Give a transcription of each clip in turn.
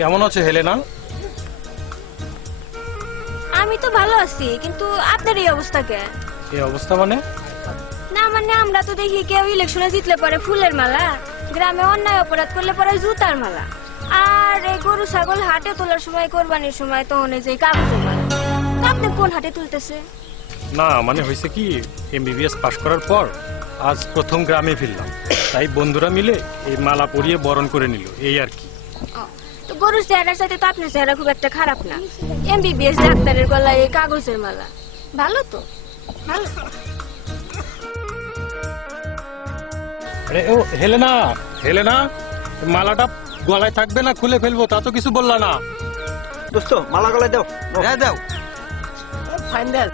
কেমন আছে হেলেনা? আমি তো ভালো আছি, কিন্তু আপনার এই অবস্থা কে? এই অবস্থা মানে? না মানে আমরা তো দেখি কেউ ইলেকশনে জিতলে পরে ফুলের মালা, গ্রামে অন্যায় অপরাধ করলে পরে জুতার মালা, আর এই গরু ছাগল হাটে তোলার সময়, কোরবানির সময় তো অনেক যে কাগজের মালা। আপনি কোন হাটে তুলতেছে? না মানে হয়েছে কি, এমবিবিএস পাশ করার পর আজ প্রথম গ্রামে ফিরলাম, তাই বন্ধুরা মিলে এই মালা পরিয়ে বরণ করে নিল, এই আর কি। তো গরুর চেহারার সাথে তো আপনার চেহারা খুব একটা খারাপ না। এমবিবিএস ডাক্তারের গলায় এই কাগজের মালা, ভালো তো। ভালো। আরে ও হেলেনা, হেলেনা মালাটা গলায় থাকবে না খুলে ফেলবো, তা তো কিছু বললা না। দোস্ত মালা গলায় দাও। হ্যাঁ দাও। ফাইনাল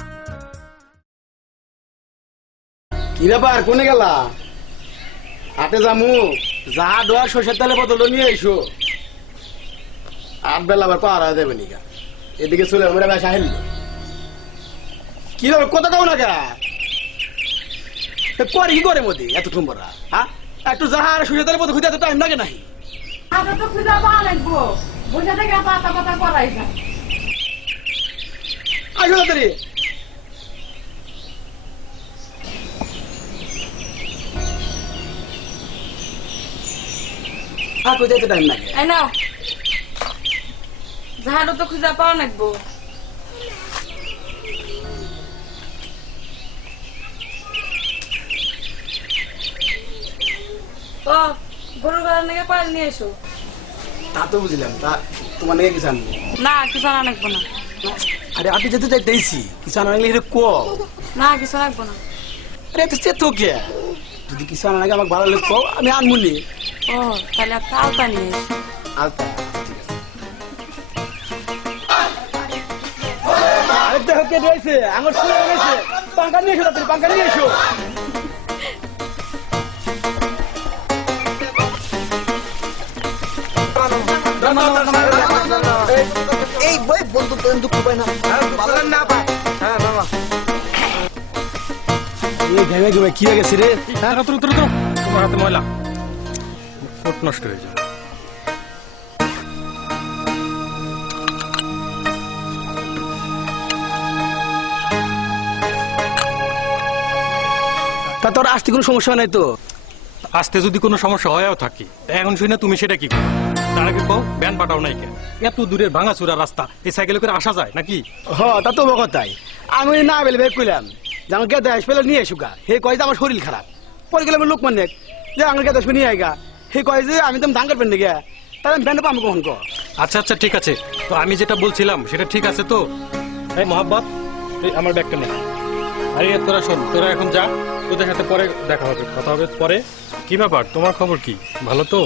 কি ব্যাপার, কোনে গেলা? হাটে যামু, যাহা ডোয়া সরষের তেলে বদল নিয়ে এসো। আট বেলা আবার পাহারা দেবে নিকা, এদিকে চলে আমরা বেসা হেলি কি ব্যাপার, কথা কও না কে? করে কি করে মধ্যে এত ঠুম্বরা? হ্যাঁ একটু যাহা সরষের তেলে বদল খুঁজে এত টাইম লাগে নাহি? আগে তো খুঁজে পাওয়া লাগবো, বসে থেকে পাতা পাতা করাই যায়। আসো তাড়াতাড়ি। খুঁজে এত টাইম লাগে? এই নাও, ঝাড়ু তো খুঁজে পাওয়া লাগবো। ও গরুর গলার নাকি কয়েল নিয়ে এসো। তা তো বুঝলাম, তা তোমার নাকি কিছু আনবো? না কিছু আনা লাগবো না। আরে আপনি যেতে চাইতেছি, কিছু আনা লাগলে এটা কো। না কিছু লাগবো না। আরে এত চেত কে? যদি কিছু আনা লাগে আমাকে ভালো লোক কও, আমি আনমুনি। ও তাহলে একটা আলতা নিয়ে এসো। আলতা ঠিক আছে। আরে দেখো কে দিয়েছে, আমার শুনে গেছে। পাঙ্কা নিয়ে এসো তাড়াতাড়ি, পাঙ্কা নিয়ে এসো। এই বই বন্ধু তো দুঃখ পায় না। না পায়। হ্যাঁ মামা। এই ঘেমে ঘেমে কি হয়ে গেছে রে? তোমার হাতে ময়লা, কোট নষ্ট হয়ে যাবে। তা তোর আসতে কোনো সমস্যা নাই তো? আসতে যদি কোনো সমস্যা হয়েও থাকে, এখন শুনে তুমি সেটা কি করো? তার আগে কও ব্যান পাঠাও নাই কেন? এত দূরের ভাঙাচুরা রাস্তা, এই সাইকেলে করে আসা যায় নাকি? হ তা তো কথাই, আমি না বেলে ভেবে কইলাম যে আমার গেদা আসবে নিয়ে এসুগা। হে কয় যে আমার শরীর খারাপ, পরে গেলাম লোক মানে যে আমার গেদা আসবে নিয়ে আইগা। হে কয় যে আমি তো ধান কাটবেন নাকি, তাহলে আমি ব্যান্ড পাবো কখন? আচ্ছা আচ্ছা ঠিক আছে, তো আমি যেটা বলছিলাম সেটা ঠিক আছে তো? এই মোহাম্মদ, এই আমার ব্যাগটা নে। আরে তোরা শোন, তোরা এখন যা, তোদের সাথে পরে দেখা হবে, কথা হবে পরে। কি ব্যাপার, তোমার খবর কি? ভালো তো?